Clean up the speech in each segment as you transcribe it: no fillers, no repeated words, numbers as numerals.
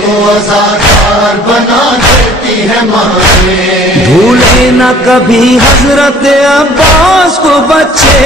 کو آزادار بنا دیتی ہے مائیں. بھولے نہ کبھی حضرت عباس کو بچے،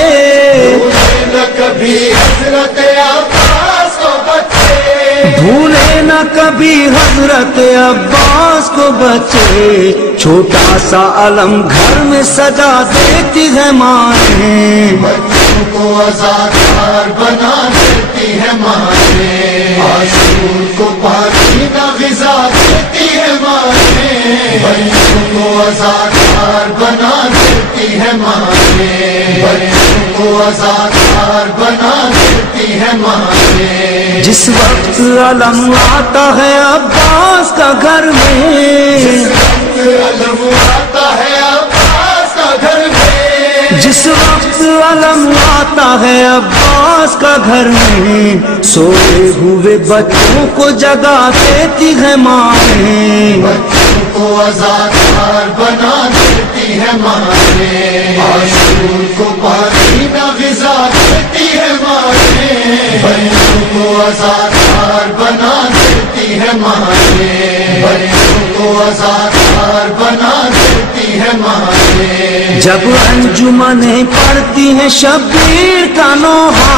بھولے نہ کبھی حضرت عباس کو بچے، بھولے نہ کبھی حضرت عباس کو بچے. چھوٹا سا علم گھر میں سجا دیتی ہے مائیں. بچوں کو آزادار بنا دیتی ہے مائیں. معصوم کو پاکیزہ غذا دیتی ہے مائیں. بچوں کو آزادار بنا دیتی ہے مائیں. بچوں کو آزادار بنا دیتی ہے مائیں. جس وقت علم آتا ہے عباس کا گھر میں، جس وقت علم آتا ہے عباس کا گھر میں، جس وقت علم آتا ہے عباس کا گھر میں، سوئے ہوئے بچوں کو جگا دیتی ہے مائیں. بچوں کو آزادار بنا دیتی ہے مائیں. معصوم کو پاکیزہ غذا دیتی ہے مائیں. بچوں کو آزادار بنا دیتی ہے مائیں. بچوں کو آزادار بنا دیتی ہے مائیں. جب انجمنیں پڑھتی ہیں شبیر کا نوحہ،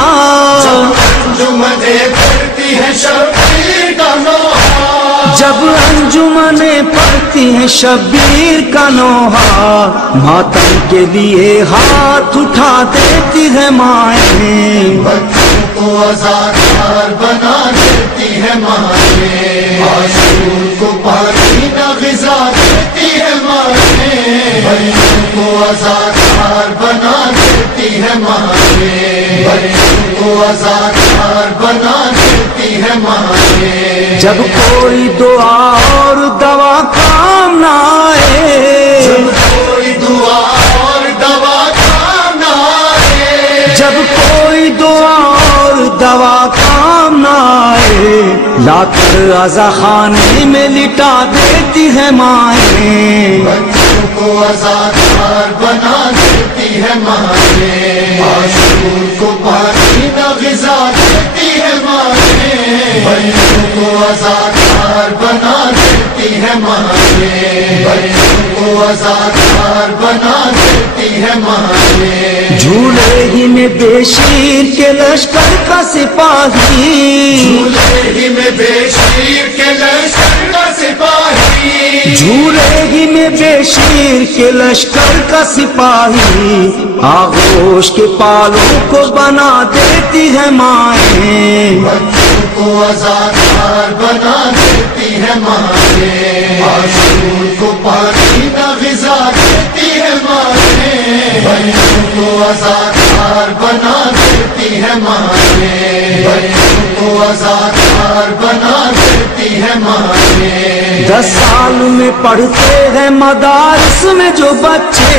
انجمنیں پڑھتی ہے شبیر کا نوحہ، جب انجمنیں پڑھتی ہیں شبیر کا نوحہ، ماتم کے لیے ہاتھ اٹھا دیتی ہے مائیں. بچوں کو آزادار بنا دیتی ہے مائیں. معصوم کو پاکیزہ غذا دیتی ہے مائیں. بچوں کو آزادار بنا دیتی ہے مائیں. بچوں کو آزادار بنا دیتی ہے مائیں. جب کوئی دعا اور دوا کام نہ آئے، جب کوئی دعا اور دوا کام نہ آئے، جب کوئی دعا اور دوا کام نہ آئے، لا کر عزا خانے میں لٹا دیتی ہے مائیں. بچوں کو آزادار بنا دیتی ہے مائیں. معصوم کو پاکیزہ غذا دیتی ہے مائیں. بچوں کو آزادار بنا دیتی ہے مائیں. بچوں کو آزادار بنا دیتی ہے مائیں. جھولے ہی میں بے شیر کے لشکر کا سپاہی، جھولے ہی میں بے شیر کے لشکر کا سپاہی، جھولے ہی میں بے شیر کے لشکر کا سپاہی، آغوش کے پالوں کو بنا دیتی ہے مائیں. بچوں کو آزادار بنا دیتی ہے مائیں. معصوم کو پاکیزہ غذا دیتی ہے مائیں. بچوں کو آزادار بنا دیتی ہے مائیں. بچوں کو آزادار بنا دیتی ہے مائیں. 10 سال میں پڑھتے ہیں مدارس میں جو بچے،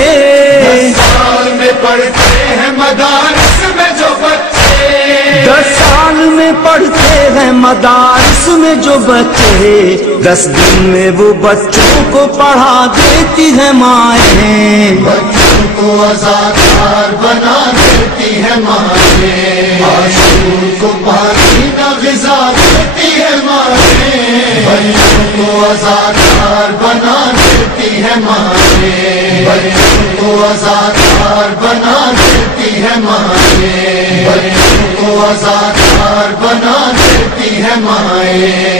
10 سال میں پڑھتے ہیں مدارس میں جو بچے، 10 سال میں پڑھتے ہیں مدارس میں جو بچے، 10 دن میں وہ بچوں کو پڑھا دیتی ہے مائیں. بچوں کو آزادار بنا دیتی ہے مائیں. معصوم کو پاکیزہ غذا دیتی ہے مائیں. بچوں کو آزادار بنا دیتی ہے مائیں. بچوں کو آزادار بنا دیتی ہے مائیں. بچوں کو آزادار بنا دیتی ہے مائیں.